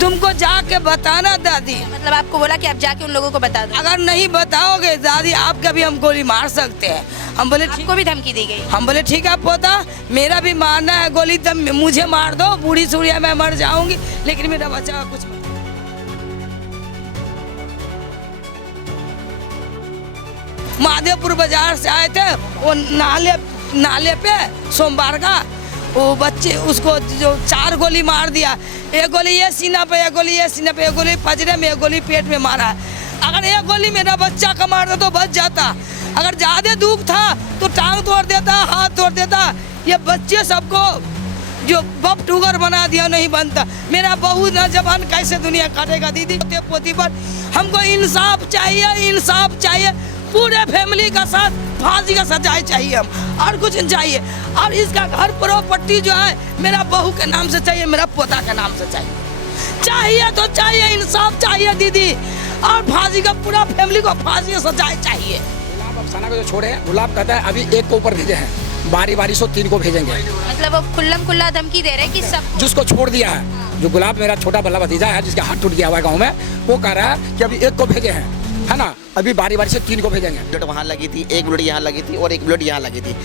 तुमको जाके बताना दादी। मतलब आपको बोला कि आप जाके उन लोगों को बता दो। अगर नहीं बताओगे दादी आपका भी हम गोली मार सकते हैं। हम बोले आपको भी धमकी दी गई? हम बोले ठीक है पोता, मेरा भी मारना है गोली, तब मुझे मार दो, बूढ़ी सूढ़िया मैं मर जाऊंगी, लेकिन मेरा बच्चा का कुछ मत। महादेवपुर बाजार से आए थे, वो नाले पे सोमवार का वो बच्चे उसको जो 4 गोली मार दिया। एक गोली ये सीना पे, एक गोली ये सीना पे, एक गोली पजरे में, एक गोली पेट में मारा। अगर एक गोली मेरा बच्चा का मारता तो बच जाता, अगर ज्यादा दुख था तो टांग तोड़ देता, हाथ तोड़ देता। ये बच्चे सबको जो बप टूगर बना दिया नहीं बनता। मेरा बहू नौजवान कैसे दुनिया काटेगा दीदी? पोती पर हमको इंसाफ चाहिए, इंसाफ चाहिए। पूरे फैमिली का साथ फांसी का सजाए चाहिए हम, और कुछ नहीं चाहिए। और इसका घर प्रॉपर्टी जो है मेरा बहू के नाम से चाहिए, मेरा पोता के नाम से चाहिए। चाहिए तो चाहिए, इंसाफ चाहिए दीदी, और फांसी का पूरा फैमिली को फांसी का सजाए चाहिए। गुलाब अफसाना को जो छोड़े हैं, गुलाब कहता है अभी एक को ऊपर भेजे हैं, बारी से 3 को भेजेंगे। मतलब वो खुल्ला धमकी दे रहे हैं कि सब जिसको छोड़ दिया है, जो गुलाब मेरा छोटा बल्ला भतीजा है जिसका हाथ टूट गया हुआ है गाँव में, वो कह रहा है कि अभी 1 को भेजे हैं, है ना, अभी बारी से 3 को भेजेंगे। बुलेट वहाँ लगी थी, एक बुलेट यहाँ लगी थी और एक बुलेट यहाँ लगी थी।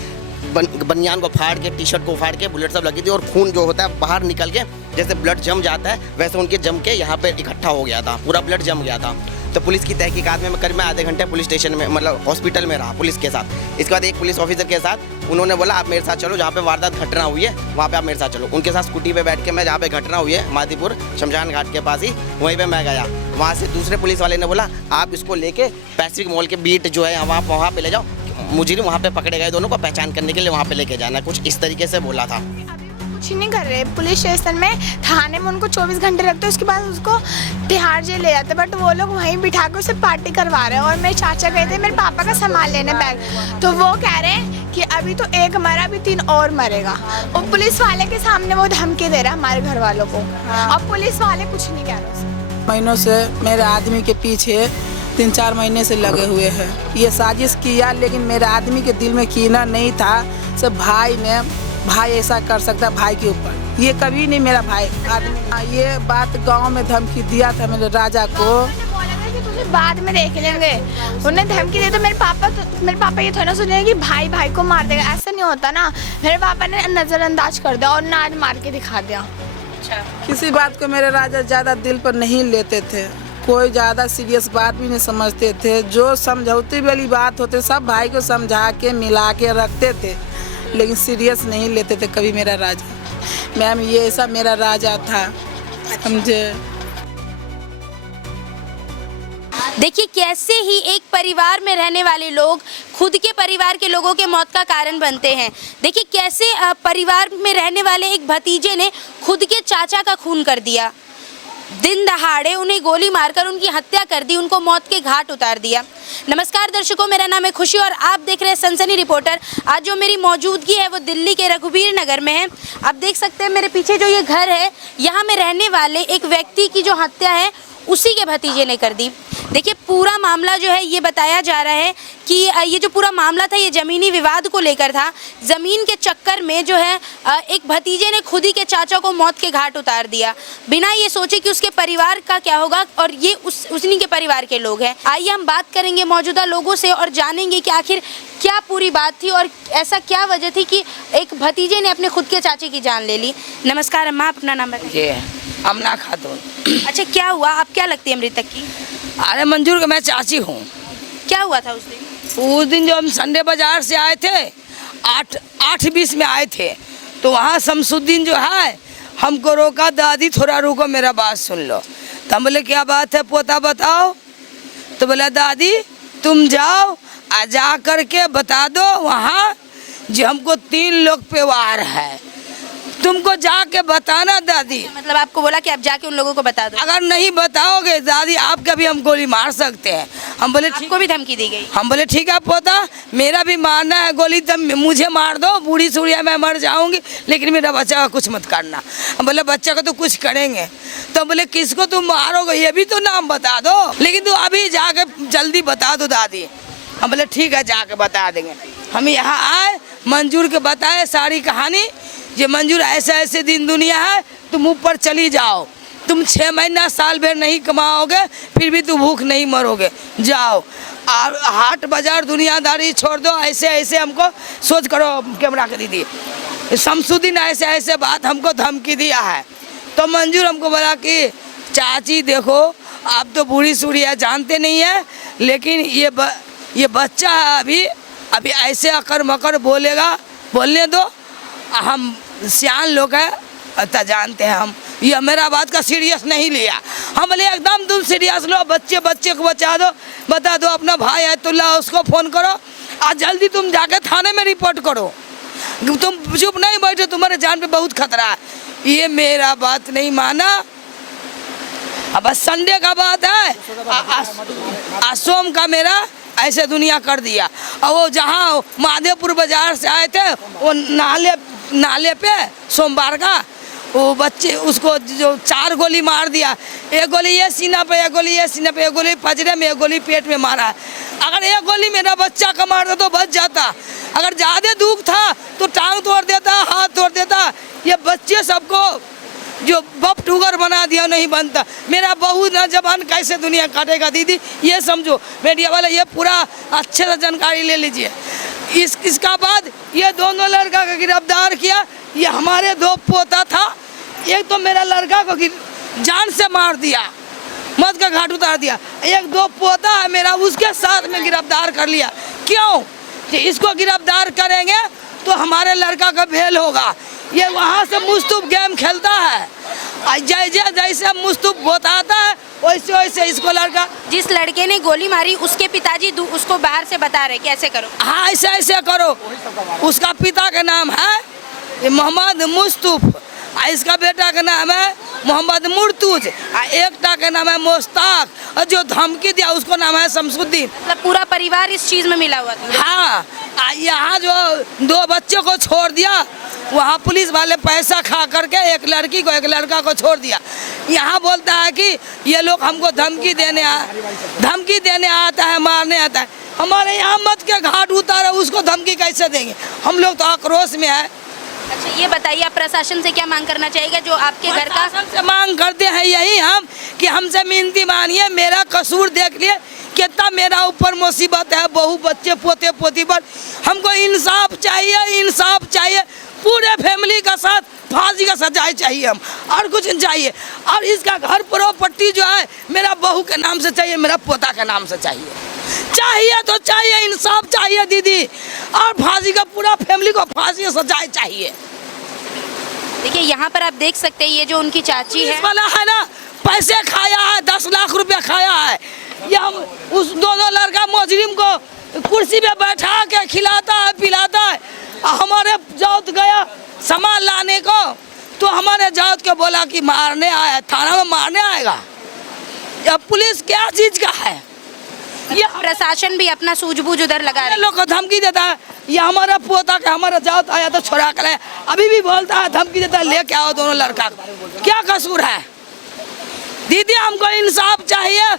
बनियान को फाड़ के, टी शर्ट को फाड़ के बुलेट सब लगी थी, और खून जो होता है बाहर निकल के, जैसे ब्लड जम जाता है वैसे उनके जम के यहाँ पे इकट्ठा हो गया था, पूरा ब्लड जम गया था। तो पुलिस की तहकीकात में करीब मैं आधे घंटे पुलिस स्टेशन में, मतलब हॉस्पिटल में रहा पुलिस के साथ। इसके बाद एक पुलिस ऑफिसर के साथ उन्होंने बोला आप मेरे साथ चलो, जहाँ पे वारदात घटना हुई है वहाँ पे आप मेरे साथ चलो। उनके साथ स्कूटी पे बैठ के मैं जहाँ पे घटना हुई है मादीपुर शमशान घाट के पास ही, वहीं पे मैं गया। वहाँ से दूसरे पुलिस वाले ने बोला आप इसको लेके पैसिफिक मॉल के बीट जो है वहाँ पे ले जाओ, मुजरिम वहाँ पे पकड़े गए, दोनों को पहचान करने के लिए वहाँ पे लेके जाना, कुछ इस तरीके से बोला था। कुछ नहीं कर रहे, पुलिस स्टेशन में थाने में उनको 24 घंटे रखते, उसके बाद उसको तिहाड़ जेल ले जाते, बट वो लोग वहीं बिठा के उसे पार्टी करवा रहे हैं। और मेरे चाचा गए थे मेरे पापा का सामान लेने बैग, तो वो कह रहे हैं कि अभी तो 1 मरा, अभी 3 और मरेगा। और पुलिस वाले के सामने वो धमकी दे रहा है हमारे घर वालों को, और पुलिस वाले कुछ नहीं कह रहे। महीनों से मेरे आदमी के पीछे 3-4 महीने से लगे हुए हैं। ये साजिश किया, लेकिन मेरे आदमी के दिल में कीना नहीं था। सब भाई ऐसा कर सकता है भाई के ऊपर, ये कभी नहीं मेरा भाई आदमी। ये बात गांव में धमकी दिया था मेरे राजा को, तुझे बाद में देख लेंगे, उन्हें धमकी दे। तो मेरे पापा ये थोड़ा सोच रहे कि भाई को मार देगा, ऐसा नहीं होता ना। मेरे पापा ने नजरअंदाज कर दिया और नाज मार के दिखा दिया। किसी बात को मेरे राजा ज्यादा दिल पर नहीं लेते थे, कोई ज़्यादा सीरियस बात भी नहीं समझते थे। जो समझौती वाली बात होते सब भाई को समझा के मिला के रखते थे, लेकिन सीरियस नहीं लेते थे कभी मेरा राजा। मैम ये ऐसा मेरा राजा था, समझे। देखिए कैसे ही एक परिवार में रहने वाले लोग खुद के परिवार के लोगों के मौत का कारण बनते हैं। देखिए कैसे परिवार में रहने वाले एक भतीजे ने खुद के चाचा का खून कर दिया, दिन दहाड़े उन्हें गोली मारकर उनकी हत्या कर दी, उनको मौत के घाट उतार दिया। नमस्कार दर्शकों, मेरा नाम है खुशी और आप देख रहे हैं सनसनी रिपोर्टर। आज जो मेरी मौजूदगी है वो दिल्ली के रघुवीर नगर में है। आप देख सकते हैं मेरे पीछे जो ये घर है, यहाँ में रहने वाले एक व्यक्ति की जो हत्या है उसी के भतीजे ने कर दी। देखिए पूरा मामला जो है ये बताया जा रहा है कि ये जो पूरा मामला था ये ज़मीनी विवाद को लेकर था। ज़मीन के चक्कर में जो है एक भतीजे ने खुद ही के चाचा को मौत के घाट उतार दिया, बिना ये सोचे कि उसके परिवार का क्या होगा, और ये उन्हीं के परिवार के लोग हैं। आइए हम बात करेंगे मौजूदा लोगों से और जानेंगे कि आखिर क्या पूरी बात थी और ऐसा क्या वजह थी कि एक भतीजे ने अपने खुद के चाचे की जान ले ली। नमस्कार अम्मा, आप अपना नाम बताइए। अमना खातून। अच्छा क्या हुआ, आप क्या लगती है मृतक की? अरे मंजूर का मैं चाची हूँ। क्या हुआ था उस दिन? उस दिन जो हम संडे बाजार से आए थे, 8:20 में आए थे, तो वहाँ शमसुद्दीन जो है हमको रोका, दादी थोड़ा रुको मेरा बात सुन लो। तो हम बोले क्या बात है पोता बताओ। तो बोला दादी तुम जाओ, जा करके बता दो वहाँ जो हमको 3 लोग पे वार है, तुमको जाके बताना दादी। मतलब आपको बोला कि आप जाके उन लोगों को बता दो। अगर नहीं बताओगे दादी आपका भी हम गोली मार सकते हैं। हम बोले आपको भी धमकी दी गई? हम बोले ठीक है पोता, मेरा भी मारना है गोली, तब मुझे मार दो, बूढ़ी सूढ़िया मैं मर जाऊंगी, लेकिन मेरा बच्चा का कुछ मत करना। हम बोले बच्चा का तो कुछ करेंगे। तो बोले किसको तुम मारोगे ये भी तो नाम बता दो, लेकिन तू अभी जाके जल्दी बता दो दादी। हम बोले ठीक है जाके बता देंगे। हम यहाँ आए, मंजूर के बताए सारी कहानी, ये मंजूर ऐसे ऐसे दिन दुनिया है, तुम ऊपर चली जाओ, तुम 6 महीना साल भर नहीं कमाओगे फिर भी तुम भूख नहीं मरोगे। जाओ हाट बाजार दुनियादारी छोड़ दो, ऐसे ऐसे हमको सोच करो। कैमरा के दीदी शमसुद्दीन ऐसे ऐसे बात हमको धमकी दिया है। तो मंजूर हमको बोला कि चाची देखो आप तो बूढ़ी सूढ़ी है, जानते नहीं है, लेकिन ये बच्चा है, अभी ऐसे अकर मकर बोलेगा, बोलने दो, हम सियान लोग हैं अतः जानते हैं हम। ये मेरा बात का सीरियस नहीं लिया। हम बोले एकदम तुम सीरियस लो, बच्चे को बचा दो, बता दो अपना भाई अयतुल्ला उसको फ़ोन करो और जल्दी तुम जाके थाने में रिपोर्ट करो। तुम चुप नहीं बैठो, तुम्हारे जान पे बहुत खतरा है। ये मेरा बात नहीं माना। अब बस संडे का बात है, सोम का मेरा ऐसे दुनिया कर दिया। और वो जहाँ माधेपुर बाजार से आए थे वो नाले पे सोमवार का वो बच्चे उसको जो 4 गोली मार दिया। एक गोली ये सीना पे, एक गोली ये सीना पे, एक गोली पजरे में, एक गोली पेट में मारा। अगर एक गोली मेरा बच्चा का मारता तो बच जाता, अगर ज़्यादा दुख था तो टांग तोड़ देता, हाथ तोड़ देता। ये बच्चे सबको जो बप टूगर बना दिया नहीं बनता। मेरा बहू नौजवान कैसे दुनिया काटेगा दीदी, ये समझो। मीडिया वाले ये पूरा अच्छे से जानकारी ले लीजिए। इसका बाद ये दोनों लड़का को गिरफ्तार किया। ये हमारे 2 पोता था, एक तो मेरा लड़का को जान से मार दिया, मौत का घाट उतार दिया। एक 2 पोता है मेरा, उसके साथ में गिरफ्तार कर लिया। क्यों कि इसको गिरफ्तार करेंगे तो हमारे लड़का का भेल होगा। ये वहाँ से मुस्तुब गेम खेलता है, जैसे मुस्तुब बताता है वैसे वैसे इसको लड़का। जिस लड़के ने गोली मारी उसके पिताजी उसको बाहर से बता रहे कैसे करो। हाँ ऐसे ऐसे करो। उसका पिता का नाम है मोहम्मद मुस्तुफ, इसका बेटा का नाम है मोहम्मद मुर्तुज, एकटा का नाम है मुश्ताक, और जो धमकी दिया उसको नाम है शमसुद्दीन। मतलब पूरा परिवार इस चीज में मिला हुआ था। हाँ, यहाँ जो 2 बच्चों को छोड़ दिया, वहाँ पुलिस वाले पैसा खा करके एक लड़की को एक लड़का को छोड़ दिया। यहाँ बोलता है कि ये लोग हमको धमकी देने आता है, मारने आता है। हमारे यहाँ मत के घाट उतारे, उसको धमकी कैसे देंगे? हम लोग तो आक्रोश में है। अच्छा ये बताइए आप प्रशासन से क्या मांग करना चाहिएगा जो आपके घर का? प्रशासन से मांग करते हैं यही हम कि हमसे मिनती मानिए, मेरा कसूर देख लिए, कितना मेरा ऊपर मुसीबत है, बहू बच्चे पोते पोती पर। हमको इंसाफ चाहिए, इंसाफ चाहिए। पूरे फैमिली का साथ फांसी का सजाए चाहिए हम, और कुछ नहीं चाहिए। और इसका घर प्रॉपर्टी जो है मेरा बहू के नाम से चाहिए, मेरा पोता के नाम से चाहिए तो चाहिए, इंसाफ चाहिए दीदी। और फांसी का पूरा फैमिली को फांसी का सजाए चाहिए। देखिए यहाँ पर आप देख सकते हैं ये जो उनकी चाची है वाला है ना, पैसे खाया है, 10 लाख रुपया खाया है। ये हम उस दोनों लड़का मुजरिम को कुर्सी पे बैठा के खिलाता है, पिलाता है। हमारे जात गया सामान लाने को, तो हमारे जात को बोला कि मारने आया, थाना में मारने आएगा। या पुलिस क्या चीज का है? ये प्रशासन भी अपना सूझबूझ उधर लगा रहे लोग को धमकी देता है। ये हमारा पोता का हमारा जात आया तो छोड़ा कर, अभी भी बोलता है, धमकी देता है, लेके आओ दोनों लड़का। क्या कसूर है दीदी? हमको इंसाफ चाहिए,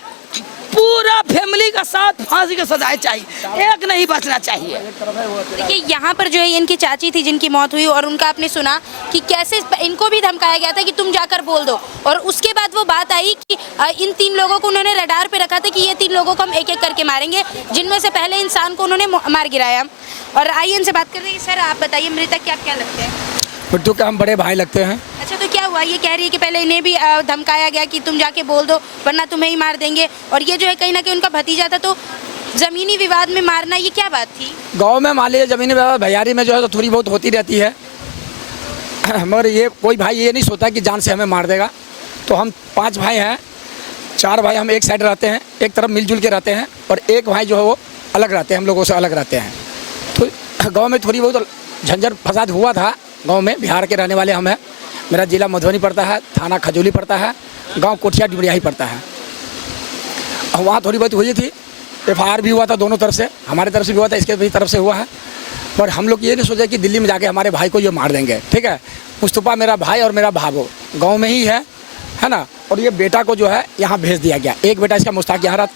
पूरा फैमिली का साथ फांसी का सजाए चाहिए, एक नहीं बचना चाहिए। देखिए यहाँ पर जो है इनकी चाची थी जिनकी मौत हुई, और उनका आपने सुना कि कैसे इनको भी धमकाया गया था कि तुम जाकर बोल दो। और उसके बाद वो बात आई कि इन 3 लोगों को उन्होंने रडार पे रखा था कि ये 3 लोगों को हम एक एक करके मारेंगे, जिनमें से पहले इंसान को उन्होंने मार गिराया। और आइए इनसे बात कर रहे हैं। सर आप बताइए मृतक क्या क्या लगते हैं? बिट्टू के हम बड़े भाई लगते हैं। अच्छा तो क्या हुआ? ये कह रही है कि पहले इन्हें भी धमकाया गया कि तुम जाके बोल दो वरना तुम्हें ही मार देंगे, और ये जो है कहीं ना कहीं उनका भतीजा था, तो जमीनी विवाद में मारना, ये क्या बात थी? गांव में मान लीजिए जमीनी विवाद भैयारी में जो है तो थोड़ी बहुत होती रहती है, मगर ये कोई भाई ये नहीं सोचता कि जान से हमें मार देगा। तो हम 5 भाई हैं, 4 भाई हम एक साइड रहते हैं, एक तरफ मिलजुल के रहते हैं, और एक भाई जो है वो अलग रहते हैं, हम लोगों से अलग रहते हैं। तो गाँव में थोड़ी बहुत झंझट फसाद हुआ था। गांव में बिहार के रहने वाले हम हैं। मेरा जिला मधुबनी पड़ता है, थाना खजूली पड़ता है, गांव कोठिया डिबरिया ही पड़ता है। वहाँ थोड़ी बहुत हुई थी, FIR भी हुआ था दोनों तरफ से, हमारे तरफ से भी हुआ था, इसके भी तरफ से हुआ है। पर हम लोग ये नहीं सोचे कि दिल्ली में जाके हमारे भाई को ये मार देंगे। ठीक है, मुस्तफा मेरा भाई और मेरा भागो गाँव में ही है ना। और ये बेटा को जो है यहाँ भेज दिया गया। एक बेटा इसका मुश्ताक यहाँ रहा,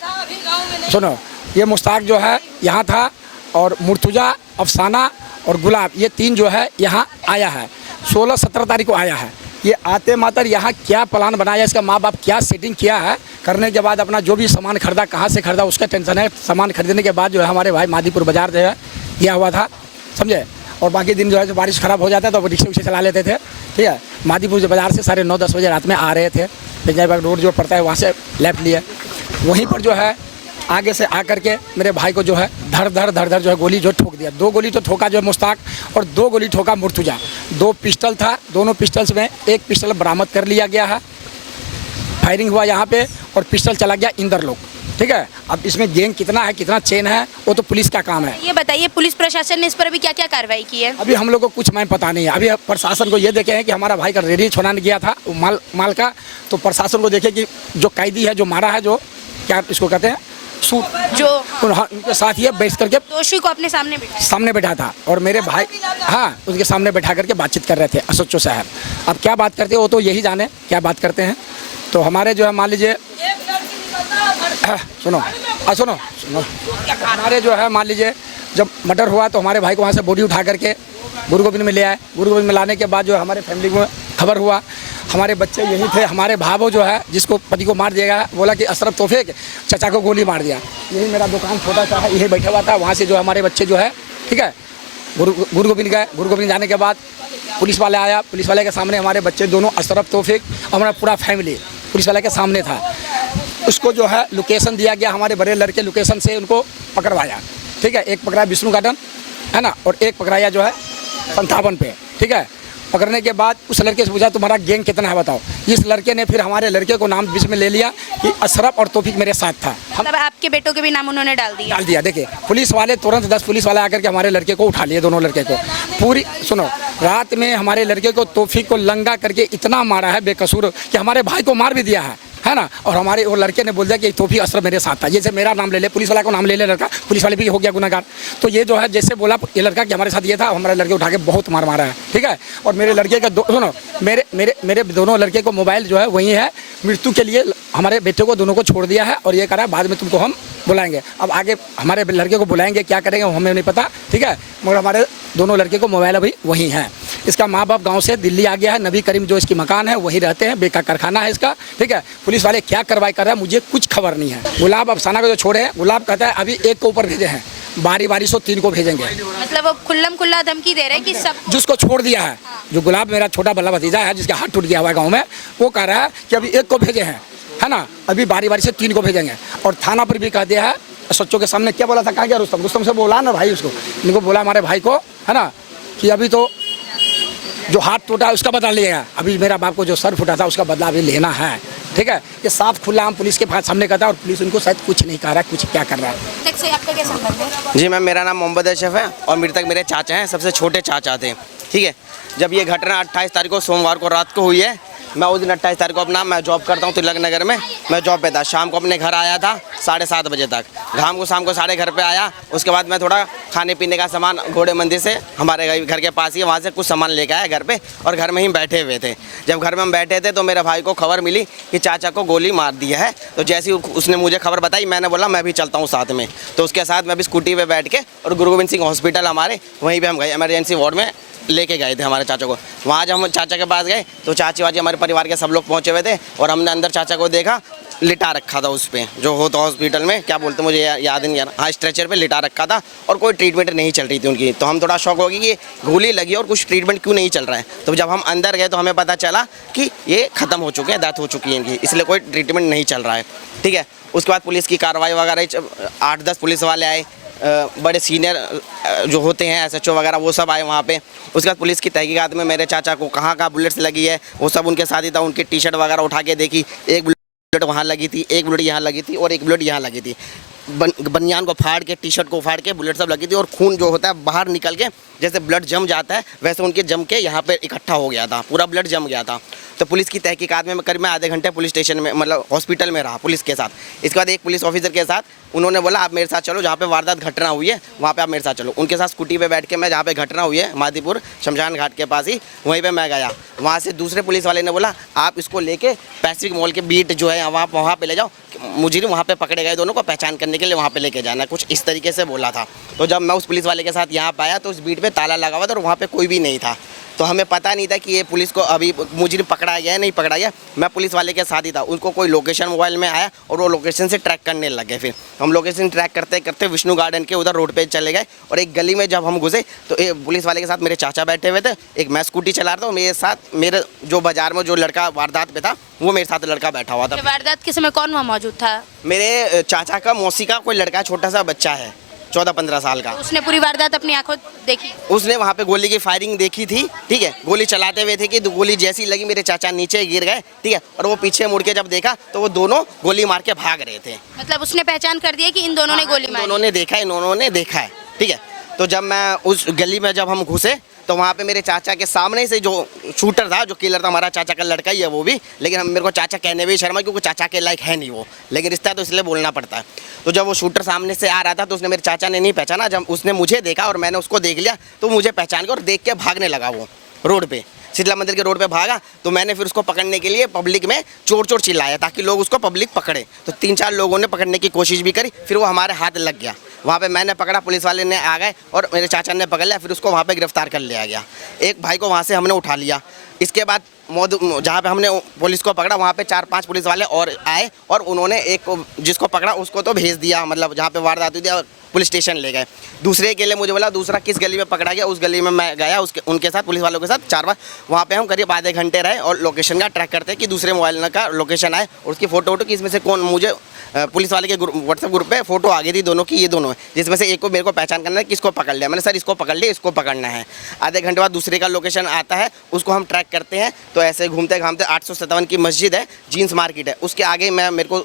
सुनो, ये मुश्ताक जो है यहाँ था, और मुर्तुजा, अफसाना और गुलाब, ये 3 जो है यहाँ आया है। 16-17 तारीख को आया है। ये आते मातर यहाँ क्या प्लान बनाया, इसका माँ बाप क्या सेटिंग किया है, करने के बाद अपना जो भी सामान खरीदा कहाँ से खरीदा उसका टेंशन है। सामान खरीदने के बाद जो है हमारे भाई मादीपुर बाज़ार जो है गया हुआ था, समझे। और बाकी दिन जो है बारिश ख़राब हो जाता है तो रिक्शे उक्से चला लेते थे, ठीक है। मादीपुर बाज़ार से 9:30-10 बजे रात में आ रहे थे, पंजाब रोड जो पड़ता है वहाँ से लेफ्ट लिए। वहीं पर जो है आगे से आकर के मेरे भाई को जो है धर धर जो है गोली जो ठोक दिया। 2 गोली तो ठोका जो है मुश्ताक, और 2 गोली ठोका मुर्तुजा। 2 पिस्टल था, दोनों पिस्टल्स में एक पिस्टल बरामद कर लिया गया है। फायरिंग हुआ यहाँ पे और पिस्टल चला गया इंदरलोक, ठीक है। अब इसमें गैंग कितना है, कितना चेन है, वो तो पुलिस का काम है। ये बताइए पुलिस प्रशासन ने इस पर अभी क्या क्या कार्रवाई की है? अभी हम लोग को कुछ मैं पता नहीं है। अभी प्रशासन को ये देखे हैं कि हमारा भाई का रेडी छुड़ाने गया था माल का, तो प्रशासन को देखे कि जो कैदी है, जो मारा है, जो क्या इसको कहते हैं, जो उनके साथ ही बैठ करके दोषी को अपने सामने बैठा था। और मेरे भाई हाँ उनके सामने बैठा करके बातचीत कर रहे थे एसएचओ साहब। अब क्या बात करते हैं वो तो यही जाने क्या बात करते हैं। तो हमारे जो है मान लीजिए सुनो हमारे जो है मान लीजिए जब मर्डर हुआ तो हमारे भाई को वहाँ से बॉडी उठा करके गुरु गोविंद में ले आए। गुरु गोविंद में लाने के बाद जो हमारे फैमिली को खबर हुआ, हमारे बच्चे यही थे। हमारे भावो जो है जिसको पति को मार दिया गया, बोला कि अशरफ तोफे चचा को गोली मार दिया। यही मेरा दुकान छोटा सा है, यही बैठा हुआ था। वहाँ से जो हमारे बच्चे जो है, ठीक है, गुरु गोविंद गए। गुरु गोविंद जाने के बाद पुलिस वाला आया, पुलिस वाले के सामने हमारे बच्चे दोनों अशरफ तोफिक हमारा पूरा फैमिली पुलिस वाले के सामने था। उसको जो है लोकेशन दिया गया, हमारे बड़े लड़के लोकेशन से उनको पकड़वाया, ठीक है। एक पकड़ा विष्णु गार्डन है ना, और एक पकड़ाया जो है 57 पे, ठीक है। पकड़ने के बाद उस लड़के से पूछा तुम्हारा गैंग कितना है बताओ। इस लड़के ने फिर हमारे लड़के को नाम बीच में ले लिया कि अशरफ और तौफीक मेरे साथ था। मतलब आपके बेटों के भी नाम उन्होंने डाल दिया। देखिए पुलिस वाले तुरंत 10 पुलिस वाले आकर के हमारे लड़के को उठा लिए, दोनों लड़के को। पूरी सुनो, रात में हमारे लड़के को तौफीक को लंगा करके इतना मारा है बेकसूर कि हमारे भाई को मार भी दिया है ना। और हमारे वो लड़के ने बोल दिया कि तौफीक अशरफ मेरे साथ था। जैसे मेरा नाम ले ले, पुलिस वाला को नाम ले ले लड़का, पुलिस वाले भी हो गया गुनहगार। तो ये जो है जैसे बोला ये लड़का कि हमारे साथ ये था, हमारे लड़के उठा के बहुत मारा है, ठीक है। और मेरे लड़के का सुनो मेरे दोनों लड़के को मोबाइल जो है वही है, मृत्यु के लिए हमारे बेटे को दोनों को छोड़ दिया है। और ये करा बाद में तुमको हम बुलाएंगे। अब आगे हमारे लड़के को बुलाएंगे, क्या करेंगे हमें नहीं पता, ठीक है। मगर हमारे दोनों लड़के को मोबाइल अभी वही है। इसका माँ बाप गांव से दिल्ली आ गया है। नबी करीम जो इसकी मकान है वहीं रहते हैं, बेका कारखाना है इसका, ठीक है। पुलिस वाले क्या कार्रवाई कर रहे हैं मुझे कुछ खबर नहीं है। गुलाब अफसाना को जो छोड़े हैं, गुलाब कहता है अभी एक को ऊपर भेजे हैं, बारी से 3 को भेजेंगे। मतलब वो खुल्ला धमकी दे रहे हैं कि सब जिसको छोड़ दिया है, जो गुलाब मेरा छोटा बल्ला भतीजा है जिसका हाथ टूट गया हुआ है गाँव में, वो कह रहा है कि अभी 1 को भेजे हैं, है ना, अभी बारी से 3 को भेजेंगे। और थाना पर भी कह दिया है सच्चों के सामने। क्या बोला था, कहा गया रुस्तम से बोला ना भाई उसको, इनको बोला हमारे भाई को, है ना, कि अभी तो जो हाथ टूटा है उसका बदला लिएगा। अभी मेरा बाप को जो सर फूटा था उसका बदला अभी लेना है, ठीक है। ये साफ खुला हम पुलिस के सामने कहता है और पुलिस उनको शायद कुछ नहीं कह रहा है, कुछ क्या कर रहा है। तक से आपका क्या संबंध है? जी मैम, मेरा नाम मोहम्मद अशरफ है और मृतक मेरे चाचा हैं, सबसे छोटे चाचा थे, ठीक है। जब ये घटना 28 तारीख को सोमवार को रात को हुई है, मैं उस दिन 28 तारीख को मैं जॉब करता हूँ तिलक नगर में, मैं जॉब पे था। शाम को अपने घर आया था 7:30 बजे तक, शाम को साढ़े घर पे आया। उसके बाद मैं थोड़ा खाने पीने का सामान घोड़े मंदिर से, हमारे घर के पास ही, वहाँ से कुछ सामान लेके आया घर पे, और घर में ही बैठे हुए थे। जब घर में हम बैठे थे तो मेरे भाई को खबर मिली कि चाचा को गोली मार दी है। तो जैसे ही उसने मुझे खबर बताई, मैंने बोला मैं भी चलता हूँ साथ में। तो उसके साथ मैं भी स्कूटी पर बैठ के और गुरु गोविंद सिंह हॉस्पिटल हमारे वहीं पर हम गए, इमरजेंसी वार्ड में लेके गए थे हमारे चाचा को। वहाँ जब हम चाचा के पास गए तो चाची वाची हमारे परिवार के सब लोग पहुँचे हुए थे, और हमने अंदर चाचा को देखा लिटा रखा था उस पर, जो होता हॉस्पिटल में क्या बोलते मुझे याद नहीं आ रहा, हाँ स्ट्रेचर पे लिटा रखा था, और कोई ट्रीटमेंट नहीं चल रही थी उनकी। तो हम थोड़ा शौक हो गया कि गोली लगी और कुछ ट्रीटमेंट क्यों नहीं चल रहा है। तो जब हम अंदर गए तो हमें पता चला कि ये ख़त्म हो चुके हैं, डेथ हो चुकी है इनकी, इसलिए कोई ट्रीटमेंट नहीं चल रहा है, ठीक है। उसके बाद पुलिस की कार्रवाई वगैरह, 8-10 पुलिस वाले आए, बड़े सीनियर जो होते हैं SHO वगैरह वो सब आए वहाँ पे। उसके बाद पुलिस की तहकीकात में मेरे चाचा को कहाँ बुलेट्स लगी है वो सब उनके साथ ही था। उनकी टी-शर्ट वगैरह उठा के देखी, एक बुलेट वहाँ लगी थी, एक बुलेट यहाँ लगी थी और एक बुलेट यहाँ लगी थी। बनियान को फाड़ के, टी-शर्ट को फाड़ के बुलेट सब लगी थी, और खून जो होता है बाहर निकल के, जैसे ब्लड जम जाता है वैसे उनके जम के यहाँ पे इकट्ठा हो गया था, पूरा ब्लड जम गया था। तो पुलिस की तहकीकात में करीब मैं आधे घंटे पुलिस स्टेशन में, मतलब हॉस्पिटल में रहा पुलिस के साथ। इसके बाद एक पुलिस ऑफिसर के साथ उन्होंने बोला आप मेरे साथ चलो, जहाँ पे वारदात घटना हुई है वहाँ पे आप मेरे साथ चलो। उनके साथ स्कूटी पे बैठ के मैं जहाँ पे घटना हुई है मादीपुर शमशान घाट के पास ही, वहीं पे मैं गया। वहाँ से दूसरे पुलिस वाले ने बोला आप इसको लेके पैसिफिक मॉल के बीट जो है वहाँ पे ले जाओ, मुझे वहाँ पे पकड़े गए दोनों को पहचान करने के लिए वहाँ पे लेके जाना, कुछ इस तरीके से बोला था। तो जब मैं उस पुलिस वाले के साथ यहाँ पे आया तो उस बीट पे ताला लगा हुआ था और वहाँ पे कोई भी नहीं था। तो हमें पता नहीं था कि ये पुलिस को अभी मुझे पकड़ा गया है नहीं पकड़ा गया। मैं पुलिस वाले के साथ ही था, उनको कोई लोकेशन मोबाइल में आया और वो लोकेशन से ट्रैक करने लग गए। फिर हम लोकेशन ट्रैक करते करते विष्णु गार्डन के उधर रोड पे चले गए और एक गली में जब हम घुसे तो एक पुलिस वाले के साथ मेरे चाचा बैठे हुए थे, एक मैं स्कूटी चला रहा था और मेरे साथ मेरे जो बाजार में जो लड़का वारदात पे था वो मेरे साथ लड़का बैठा हुआ था। वारदात के समय कौन वहाँ मौजूद था? मेरे चाचा का मौसी का कोई लड़का छोटा सा बच्चा है 14-15 साल का। उसने पूरी वारदात अपनी आंखों देखी? उसने वहाँ पे गोली की फायरिंग देखी थी, ठीक है, गोली चलाते हुए थे कि तो गोली जैसी लगी मेरे चाचा नीचे गिर गए, ठीक है, और वो पीछे मुड़ के जब देखा तो वो दोनों गोली मार के भाग रहे थे। मतलब उसने पहचान कर दिया कि इन दोनों ने गोली मारी? इन्होंने देखा है, ठीक है। तो जब मैं उस गली में जब हम घुसे तो वहाँ पे मेरे चाचा के सामने से जो शूटर था, जो किलर था, हमारा चाचा का लड़का ही है वो भी, लेकिन हम मेरे को चाचा कहने भी शर्मा क्योंकि चाचा के लायक है नहीं वो, लेकिन रिश्ता तो इसलिए बोलना पड़ता है। तो जब वो शूटर सामने से आ रहा था तो उसने मेरे चाचा ने नहीं पहचाना, जब उसने मुझे देखा और मैंने उसको देख लिया तो मुझे पहचान के और देख के भागने लगा वो रोड पे, शीतला मंदिर के रोड पे भागा। तो मैंने फिर उसको पकड़ने के लिए पब्लिक में चोर चोर चिल्लाया ताकि लोग उसको पब्लिक पकड़े। तो 3-4 लोगों ने पकड़ने की कोशिश भी करी, फिर वो हमारे हाथ लग गया। वहाँ पे मैंने पकड़ा, पुलिस वाले ने आ गए और मेरे चाचा ने पकड़ लिया, फिर उसको वहाँ पे गिरफ्तार कर लिया गया। एक भाई को वहाँ से हमने उठा लिया। इसके बाद जहाँ पे हमने पुलिस को पकड़ा वहाँ पे 4-5 पुलिस वाले और आए और उन्होंने एक जिसको पकड़ा उसको तो भेज दिया, मतलब जहाँ पे वारदात हुई थी पुलिस स्टेशन ले गए। दूसरे के लिए मुझे बोला दूसरा किस गली में पकड़ा गया, उस गली में मैं गया उनके साथ पुलिस वालों के साथ 4 बार। वहाँ पे हम करीब आधे घंटे रहे और लोकेशन का ट्रैक करते कि दूसरे मोबाइल का लोकेशन आए और उसकी फ़ोटो कि इसमें से कौन, मुझे पुलिस वाले के व्हाट्सएप ग्रुप पे फोटो आ गई थी दोनों की, ये दोनों है, जिसमें से एक को मेरे को पहचान करना है किसको पकड़ लिया। मैंने सर इसको पकड़ लिया, इसको पकड़ना है। आधे घंटे बाद दूसरे का लोकेशन आता है, उसको हम ट्रैक करते हैं। तो ऐसे घूमते घामते 857 की मस्जिद है, जीन्स मार्केट है, उसके आगे मेरे को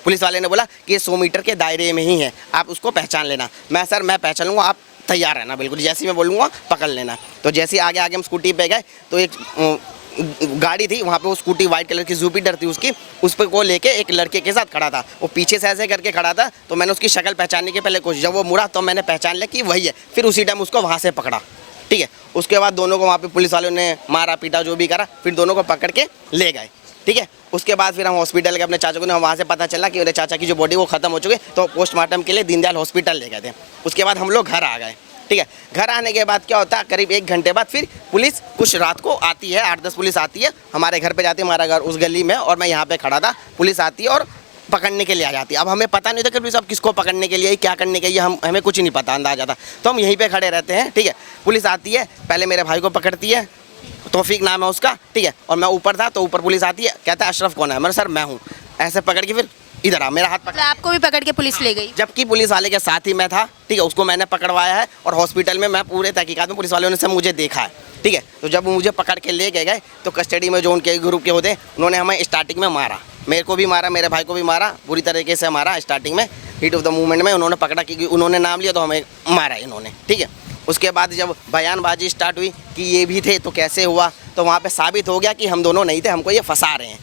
पुलिस वाले ने बोला कि ये 100 मीटर के दायरे में ही है, आप उसको पहचान लेना। मैं सर मैं पहचान लूँगा, आप तैयार रहना, बिल्कुल जैसे ही मैं बोलूँगा पकड़ लेना। तो जैसे ही आगे हम स्कूटी पे गए तो एक गाड़ी थी वहाँ पे, वो स्कूटी वाइट कलर की जुपिटर थी उसकी, उस पर को लेके एक लड़के के साथ खड़ा था। वो पीछे से ऐसे करके खड़ा था तो मैंने उसकी शक्ल पहचानने की पहले कोशिश, जब वो मुड़ा तो मैंने पहचान लिया कि वही है। फिर उसी टाइम उसको वहाँ से पकड़ा, ठीक है। उसके बाद दोनों को वहाँ पे पुलिस वालों ने मारा पीटा जो भी करा, फिर दोनों को पकड़ के ले गए, ठीक है। उसके बाद फिर हम हॉस्पिटल गए अपने चाचा को, वहाँ से पता चला कि मेरे चाचा की जो बॉडी वो खत्म हो चुकी है, तो पोस्टमार्टम के लिए दीनदयाल हॉस्पिटल ले गए थे। उसके बाद हम लोग घर आ गए, ठीक है। घर आने के बाद क्या होता है, करीब 1 घंटे बाद फिर पुलिस कुछ रात को आती है, 8-10 पुलिस आती है हमारे घर पे जाती है, हमारा घर उस गली में और मैं यहाँ पे खड़ा था। पुलिस आती है और पकड़ने के लिए आ जाती है। अब हमें पता नहीं था कि पुलिस अब किसको पकड़ने के लिए, क्या करने के लिए, हमें कुछ नहीं पता, अंदाजा था। तो हम यहीं पे खड़े रहते हैं, ठीक है। पुलिस आती है, पहले मेरे भाई को पकड़ती है, तौफीक नाम है उसका, ठीक है, और मैं ऊपर था तो ऊपर पुलिस आती है, कहता है अशरफ कौन है, मैंने सर मैं हूँ, ऐसे पकड़ के फिर इधर आ, मेरा हाथ पकड़, आपको भी पकड़ के पुलिस ले गई? जबकि पुलिस वाले के साथ ही मैं था, ठीक है, उसको मैंने पकड़वाया है और हॉस्पिटल में मैं पूरे तहकीकात में पुलिस वालों ने सब मुझे देखा है, ठीक है। तो जब मुझे पकड़ के ले गए तो कस्टडी में जो उनके ग्रुप के होते उन्होंने हमें स्टार्टिंग में मारा, मेरे को भी मारा, मेरे भाई को भी मारा, बुरी तरीके से मारा स्टार्टिंग में, हीट ऑफ द मूवमेंट में उन्होंने पकड़ा क्योंकि उन्होंने नाम लिया तो हमें मारा इन्होंने, ठीक है। उसके बाद जब बयानबाजी स्टार्ट हुई कि ये भी थे तो कैसे हुआ, तो वहाँ पे साबित हो गया कि हम दोनों नहीं थे, हमको ये फंसा रहे हैं।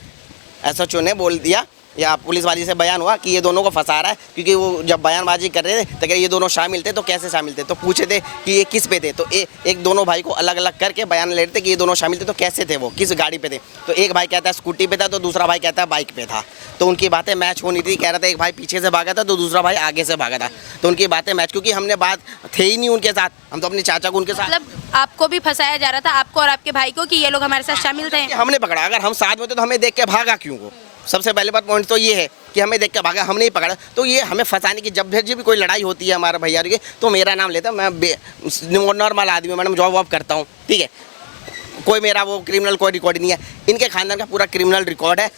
एसएचओ ने बोल दिया या पुलिस वाली से बयान हुआ कि ये दोनों को फंसा रहा है, क्योंकि वो जब बयानबाजी कर रहे थे तो ये दोनों शामिल थे, तो कैसे शामिल थे, तो पूछे थे कि ये किस पे थे, तो एक दोनों भाई को अलग अलग करके बयान ले रहे थे कि ये दोनों शामिल थे, तो कैसे थे वो, किस गाड़ी पे थे। तो एक भाई कहता है स्कूटी पे था, तो दूसरा भाई कहता है बाइक पे था। तो उनकी बातें मैच होनी थी, कह रहा था एक भाई पीछे से भागा था तो दूसरा भाई आगे से भागा था, तो उनकी बातें मैच, क्योंकि हमने बात थे ही नहीं उनके साथ, हम तो अपने चाचा को उनके साथ, मतलब आपको भी फंसाया जा रहा था, आपको और आपके भाई को, कि ये लोग हमारे साथ शामिल थे? हमने पकड़ा, अगर हम साथ में थे तो हमें देख के भागा क्यों वो, सबसे पहले बात पॉइंट तो ये है कि हमें देख के भागा, हमने ही पकड़ा। तो ये हमें फंसाने की, जब भी कोई लड़ाई होती है हमारा भैया की, तो मेरा नाम लेता, मैं नॉर्मल आदमी हूँ, मैडम जॉब वॉब करता हूँ, ठीक है, कोई मेरा वो क्रिमिनल कोई रिकॉर्ड नहीं है। इनके खानदान का पूरा क्रिमिनल रिकॉर्ड है,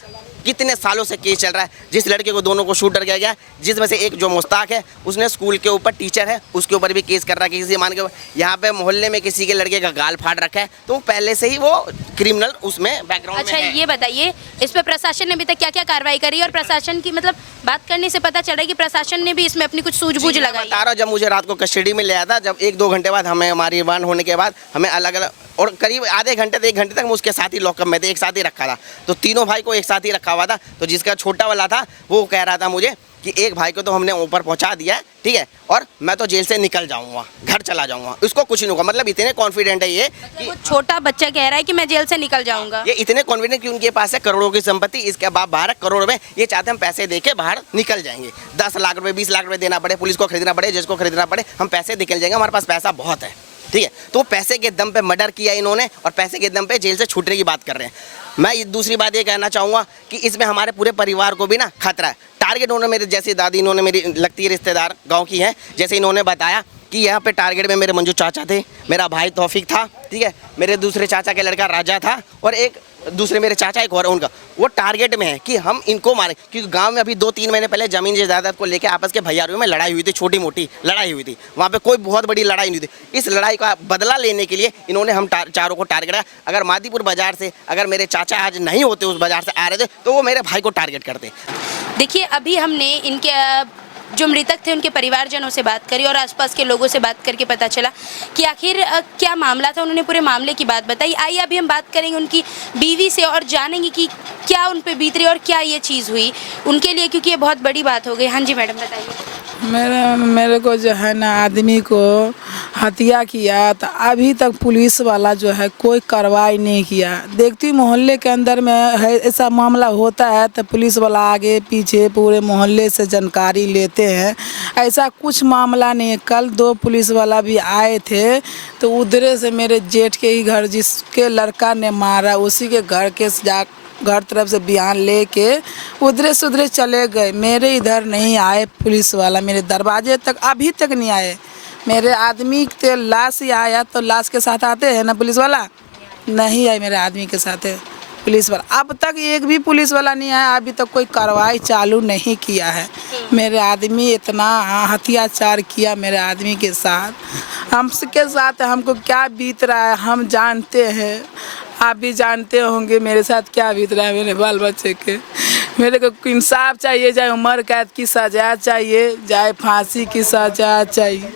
कितने सालों से केस चल रहा है। जिस लड़के को दोनों को शूटर किया गया, जिसमें से एक जो मुस्ताक है उसने स्कूल के ऊपर टीचर है, उसके ऊपर भी केस कर रहा है, किसी मान के यहाँ पे मोहल्ले में किसी के लड़के का गाल फाड़ रखा है, तो पहले से ही वो क्रिमिनल उसमें बैकग्राउंड अच्छा में है। ये बताइए, इस पे प्रशासन ने अभी तक क्या क्या कार्रवाई करी, और प्रशासन की मतलब बात करने से पता चल रहा है कि प्रशासन ने भी इसमें अपनी कुछ सूझबूझ लगाई? बता रहा हूं, जब मुझे रात को कस्टडी में ले आया था, जब 1-2 घंटे बाद हमें हमारी रिमांड होने के बाद हमें अलग अलग, और करीब आधे घंटे से 1 घंटे तक हम उसके साथ ही लॉकअप में थे, एक साथ ही रखा था। तो तीनों भाई को एक साथ ही रखा हुआ था। तो जिसका छोटा वाला था वो कह रहा था मुझे कि एक भाई को तो हमने ऊपर पहुंचा दिया है, ठीक है, और मैं तो जेल से निकल जाऊंगा, घर चला जाऊंगा, उसको कुछ नहीं होगा। मतलब इतने कॉन्फिडेंट है ये कि वो छोटा बच्चा कह रहा है कि मैं जेल से निकल जाऊंगा। ये इतने कॉन्फिडेंट कि उनके पास है करोड़ों की संपत्ति, इसके बाप 12 करोड़ में, ये चाहते हम पैसे देके बाहर निकल जाएंगे। 10 लाख रुपए 20 लाख रुपए देना पड़े, पुलिस को खरीदना पड़े, जज को खरीदना पड़े, हम पैसे निकल जाएंगे, हमारे पास पैसा बहुत है। ठीक है। तो पैसे के दम पे मर्डर किया इन्होंने और पैसे के दम पे जेल से छूटने की बात कर रहे हैं। मैं दूसरी बात ये कहना चाहूँगा कि इसमें हमारे पूरे परिवार को भी ना खतरा है। टारगेट उन्होंने मेरे जैसी दादी, इन्होंने मेरी लगती है रिश्तेदार गाँव की हैं, जैसे इन्होंने बताया कि यहाँ पे टारगेट में मेरे मंजू चाचा थे, मेरा भाई तौफीक था, ठीक है, मेरे दूसरे चाचा के लड़का राजा था और एक दूसरे मेरे चाचा एक और उनका, वो टारगेट में है कि हम इनको मारें। क्योंकि गांव में अभी 2-3 महीने पहले ज़मीन जायदाद को लेकर आपस के भैयारियों में लड़ाई हुई थी, छोटी मोटी लड़ाई हुई थी, वहाँ पे कोई बहुत बड़ी लड़ाई नहीं थी। इस लड़ाई का बदला लेने के लिए इन्होंने हम चारों को टारगेट किया। अगर मादीपुर बाजार से अगर मेरे चाचा आज नहीं होते, उस बाजार से आ रहे थे, तो वो मेरे भाई को टारगेट करते। देखिए अभी हमने इनके जो मृतक थे उनके परिवारजनों से बात करी और आसपास के लोगों से बात करके पता चला कि आखिर क्या मामला था। उन्होंने पूरे मामले की बात बताई। आइए अभी हम बात करेंगे उनकी बीवी से और जानेंगे कि क्या उन पे बीत रही और क्या ये चीज़ हुई उनके लिए, क्योंकि ये बहुत बड़ी बात हो गई। हाँ जी मैडम बताइए। मेरे को जो है ना आदमी को हत्या किया तो अभी तक पुलिस वाला जो है कोई कार्रवाई नहीं किया। देखती हूँ मोहल्ले के अंदर में है ऐसा मामला होता है तो पुलिस वाला आगे पीछे पूरे मोहल्ले से जानकारी लेते हैं। ऐसा कुछ मामला नहीं है। कल 2 पुलिस वाला भी आए थे तो उधर से मेरे जेठ के ही घर जिसके लड़का ने मारा उसी के घर के घर तरफ से बयान लेके उधर से उधर चले गए। मेरे इधर नहीं आए पुलिस वाला, मेरे दरवाजे तक अभी तक नहीं आए। मेरे आदमी के लाश ही आया तो लाश के साथ आते हैं ना पुलिस वाला, नहीं आए मेरे आदमी के साथ है पुलिस वाला। अब तक एक भी पुलिस वाला नहीं आया, अभी तक कोई कार्रवाई चालू नहीं किया है। मेरे आदमी इतना अत्याचार किया मेरे आदमी के साथ, हमके साथ हमको क्या बीत रहा है हम जानते हैं, आप भी जानते होंगे मेरे साथ क्या बीत रहा है मेरे बाल बच्चे के। मेरे को इंसाफ चाहिए, चाहे उम्र कैद की सजा चाहिए, चाहे फांसी की सजा चाहिए।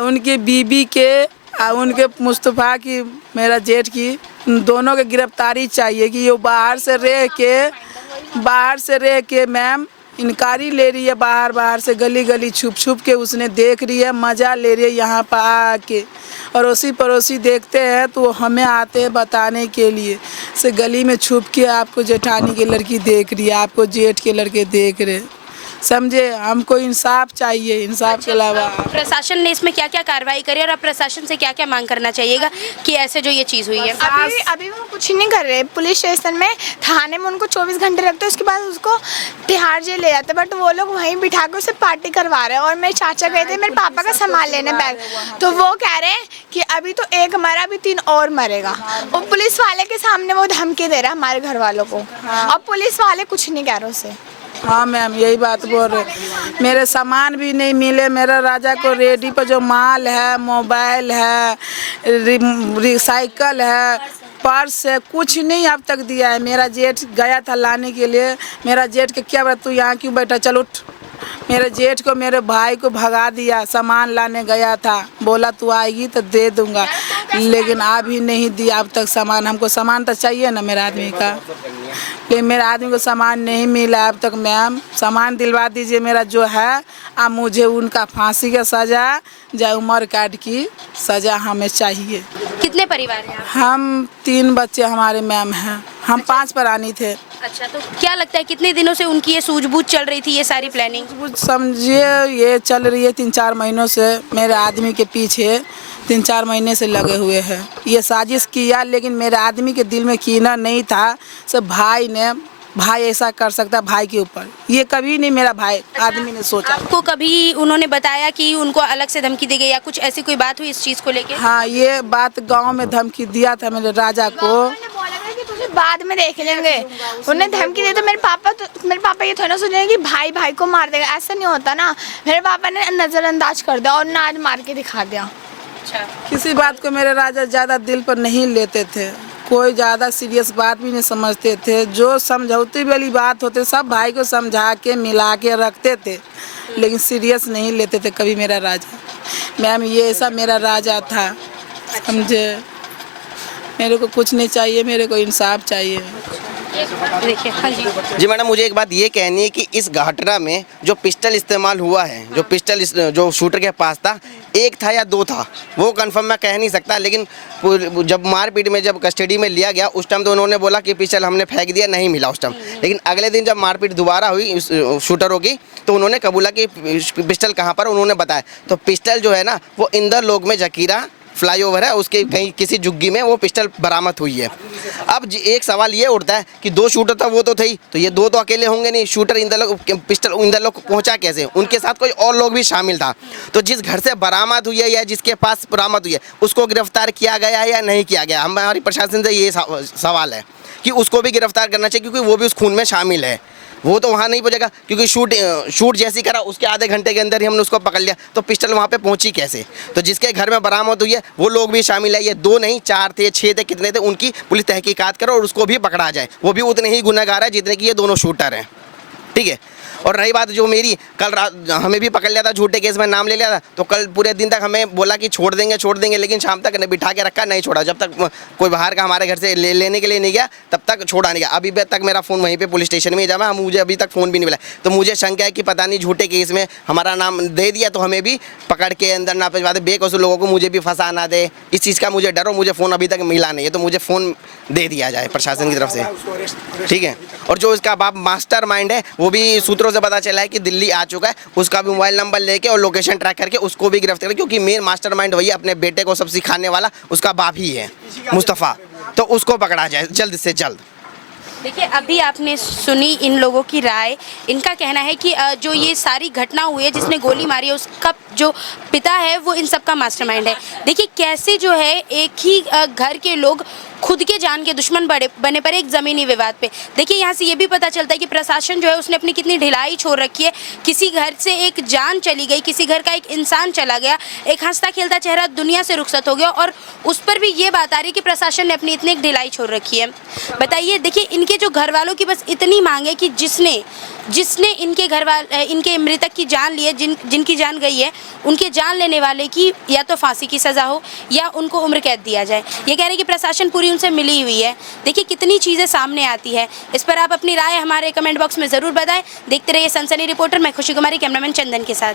उनकी बीबी के उनके मुस्तफ़ा की, मेरा जेठ की, दोनों के गिरफ्तारी चाहिए कि ये बाहर से रह के मैम इनकारी ले रही है, बाहर से गली छुप के उसने देख रही है, मज़ा ले रही है यहाँ पर आके। अड़ोसी पड़ोसी देखते हैं तो हमें आते हैं बताने के लिए से गली में छुप के आपको जेठानी की लड़की देख रही है, आपको जेठ के लड़के देख रहे, समझे। हमको इंसाफ चाहिए, इंसाफ के अलावा। प्रशासन ने इसमें क्या क्या कार्रवाई करी और अब प्रशासन से क्या क्या मांग करना चाहिएगा कि ऐसे जो ये चीज़ हुई है? अभी वो कुछ नहीं कर रहे। पुलिस स्टेशन में थाने में उनको 24 घंटे रखते, उसके बाद उसको तिहाड़ जेल ले जाते, बट वो लोग वहीं बिठा के उसे पार्टी करवा रहे हैं। और मेरे चाचा गए थे मेरे पापा का सामान लेने बैग, तो वो कह रहे हैं कि अभी तो एक मरा, अभी 3 और मरेगा। और पुलिस वाले के सामने वो धमकी दे रहा है हमारे घर वालों को, और पुलिस वाले कुछ नहीं कह रहे उसे। हाँ मैम यही बात बोल रहे। मेरे सामान भी नहीं मिले। मेरा राजा को रेडी पर जो माल है, मोबाइल है, साइकिल है, पर्स है, कुछ नहीं अब तक दिया है। मेरा जेठ गया था लाने के लिए। मेरा जेठ के क्या बात, तू यहाँ क्यों बैठा, चल उठ। मेरे जेठ को मेरे भाई को भगा दिया, सामान लाने गया था, बोला तू आएगी तो दे दूंगा, लेकिन अभी नहीं दिया अब तक सामान। हमको सामान तो चाहिए ना मेरे आदमी का, लेकिन मेरे आदमी को सामान नहीं मिला अब तक। मैम सामान दिलवा दीजिए मेरा जो है, अब मुझे उनका फांसी का सजा या उम्र कैद की सजा हमें चाहिए। कितने परिवार हैं आप? हम 3 बच्चे हमारे मैम हैं, हम 5 प्राणी थे। अच्छा, तो क्या लगता है कितने दिनों से उनकी ये सूझबूझ चल रही थी, ये सारी प्लानिंग? समझिए ये चल रही है 3-4 महीनों से। मेरे आदमी के पीछे 3-4 महीने से लगे हुए हैं। ये साजिश किया, लेकिन मेरे आदमी के दिल में कीना नहीं था सब भाई ऐसा कर सकता भाई के ऊपर, ये कभी नहीं मेरा भाई आदमी ने सोचा। आपको कभी उन्होंने बताया कि उनको अलग से धमकी दी गई या कुछ ऐसी कोई बात हुई इस चीज़ को लेके? हाँ ये बात गांव में धमकी दिया था मेरे राजा को, बाद में देख लेंगे। उन्हें धमकी दी तो मेरे पापा ये थोड़ा ना सोचेंगे कि भाई को मार देगा, ऐसा नहीं होता ना। मेरे पापा ने नज़रअंदाज कर दिया और ना आज मार के दिखा दिया। अच्छा, किसी बात को मेरे राजा ज़्यादा दिल पर नहीं लेते थे, कोई ज़्यादा सीरियस बात भी नहीं समझते थे। जो समझौती वाली बात होते सब भाई को समझा के मिला के रखते थे, लेकिन सीरियस नहीं लेते थे कभी मेरा राजा। मैम ये ऐसा मेरा राजा था, समझे। मेरे को कुछ नहीं चाहिए, मेरे को इंसाफ चाहिए। देखिए। हाँ जी जी मैडम, मुझे एक बात ये कहनी है कि इस घटना में जो पिस्टल इस्तेमाल हुआ है, जो पिस्टल जो शूटर के पास था, 1 था या 2 था वो कंफर्म मैं कह नहीं सकता, लेकिन जब मारपीट में जब कस्टडी में लिया गया उस टाइम तो उन्होंने बोला कि पिस्टल हमने फेंक दिया, नहीं मिला उस टाइम। लेकिन अगले दिन जब मारपीट दोबारा हुई शूटरों की तो उन्होंने कबूला कि पिस्टल कहाँ पर, उन्होंने बताया। तो पिस्टल जो है ना वो इंदर लोक में जकीरा फ्लाईओवर है उसके कहीं किसी झुग्गी में वो पिस्टल बरामद हुई है। अब एक सवाल ये उठता है कि 2 शूटर था वो तो थे ही, तो ये 2 तो अकेले होंगे नहीं, शूटर इन लोग पिस्टल इन लोग पहुंचा कैसे? उनके साथ कोई और लोग भी शामिल था। तो जिस घर से बरामद हुई है या जिसके पास बरामद हुई है उसको गिरफ्तार किया गया या नहीं किया गया? हमारी प्रशासन से ये सवाल है कि उसको भी गिरफ्तार करना चाहिए, क्योंकि वो भी उस खून में शामिल है। वो तो वहाँ नहीं पहुँचेगा, क्योंकि शूट जैसी करा उसके आधे घंटे के अंदर ही हमने उसको पकड़ लिया, तो पिस्टल वहाँ पे पहुँची कैसे? तो जिसके घर में बरामद हुई है वो लोग भी शामिल है। ये 2 नहीं 4 थे, 6 थे, कितने थे, उनकी पुलिस तहकीकात करे और उसको भी पकड़ा जाए। वो भी उतने ही गुनहगार है जितने कि ये दोनों शूटर हैं, ठीक है। और रही बात जो मेरी, कल रात हमें भी पकड़ लिया था, झूठे केस में नाम ले लिया था, तो कल पूरे दिन तक हमें बोला कि छोड़ देंगे, लेकिन शाम तक बिठा के रखा, नहीं छोड़ा। जब तक कोई बाहर का हमारे घर से लेने के लिए नहीं गया तब तक छोड़ा नहीं गया। अभी तक मेरा फ़ोन वहीं पे पुलिस स्टेशन में ही जमा, मुझे अभी तक फ़ोन भी नहीं मिला। तो मुझे शंका है कि पता नहीं झूठे केस में हमारा नाम दे दिया तो हमें भी पकड़ के अंदर ना भिजवा दे, बेकसूर लोगों को मुझे भी फंसा ना दे, इस चीज़ का मुझे डर हो। मुझे फ़ोन अभी तक मिला नहीं है, तो मुझे फ़ोन दे दिया जाए प्रशासन की तरफ से, ठीक है। और जो इसका बाप मास्टर माइंड है वो भी सूत्रों से पता चला है कि दिल्ली आ चुका है, उसका भी मोबाइल नंबर लेके और लोकेशन ट्रैक करके उसको भी गिरफ्तार करें, क्योंकि मेन मास्टरमाइंड वही अपने बेटे को सब सिखाने वाला उसका बाप ही है, मुस्तफ़ा। तो उसको पकड़ा जाए जल्द से जल्द। देखिए, अभी आपने सुनी इन लोगों की राय। इनका कहना है कि जो ये सारी घटना हुई है, जिसने गोली मारी है उसका जो पिता है वो इन सब का मास्टरमाइंड है। देखिए कैसे जो है एक ही घर के लोग खुद के जान के दुश्मन बने पर एक ज़मीनी विवाद पे। देखिए यहाँ से ये भी पता चलता है कि प्रशासन जो है उसने अपनी कितनी ढिलाई छोड़ रखी है। किसी घर से एक जान चली गई, किसी घर का एक इंसान चला गया, एक हंसता खेलता चेहरा दुनिया से रुखसत हो गया, और उस पर भी ये बात आ रही है कि प्रशासन ने अपनी इतनी एक ढिलाई छोड़ रखी है। बताइए, देखिए इनके जो घर वालों की बस इतनी मांग है कि जिसने इनके मृतक की जान ली है, जिनकी जान गई है, उनके जान लेने वाले की या तो फांसी की सज़ा हो या उनको उम्र कैद दिया जाए। ये कह रहे हैं कि प्रशासन पूरी उनसे मिली हुई है। देखिए कितनी चीज़ें सामने आती है। इस पर आप अपनी राय हमारे कमेंट बॉक्स में ज़रूर बताएं। देखते रहिए सनसनी रिपोर्टर। मैं खुशी कुमारी, कैमरामैन चंदन के साथ।